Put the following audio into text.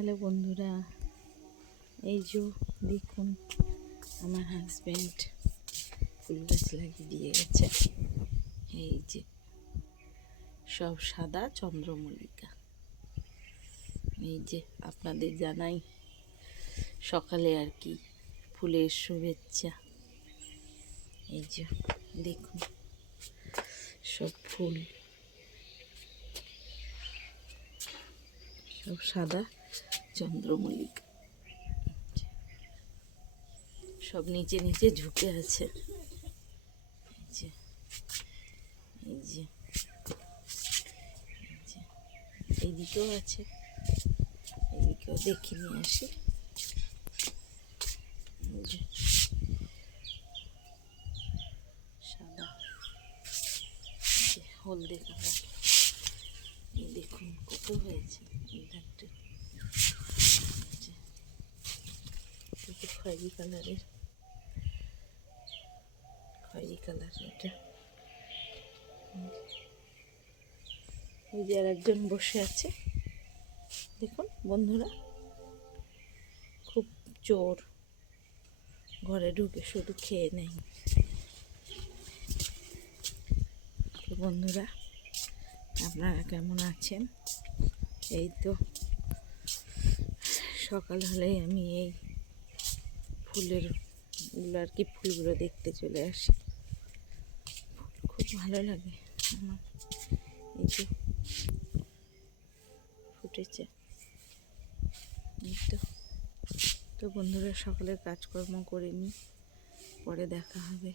Hello বন্ধুরা, এই যে দেখুন আমার হাজব্যান্ড ফুল গাছ লাগিয়ে দিয়ে গেছে। এই যে সব সাদা চন্দ্রমল্লিকা। এই যে আপনাদের জানাই সকালে আর কি ফুলের শুভেচ্ছা। এই যে দেখুন সব ফুল, সব সাদা চন্দ্রমল্লিকা, সব নিচে নিচে ঝুঁকে আছে। এই যে এই যে এইদিকেও আছে, এইদিকেও দেখে নিয়ে আসি। সাদা, হলদে কালার, এই দেখুন কত হয়েছে। এই ধারটা খয়েরি কালারের, খয়েরি কালার এটা। ওই যে আর একজন বসে আছে, দেখুন বন্ধুরা, খুব চোর, ঘরে ঢুকে শুধু খেয়ে নেই। বন্ধুরা আপনারা কেমন আছেন? এই তো সকাল হলেই আমি এই ফুলেরগুলো আর কি, ফুলগুলো দেখতে চলে আসি। খুব ভালো লাগে আমার। এই যে ফুটেছে। তো বন্ধুরা সকালের কাজকর্ম করে নিই, পরে দেখা হবে।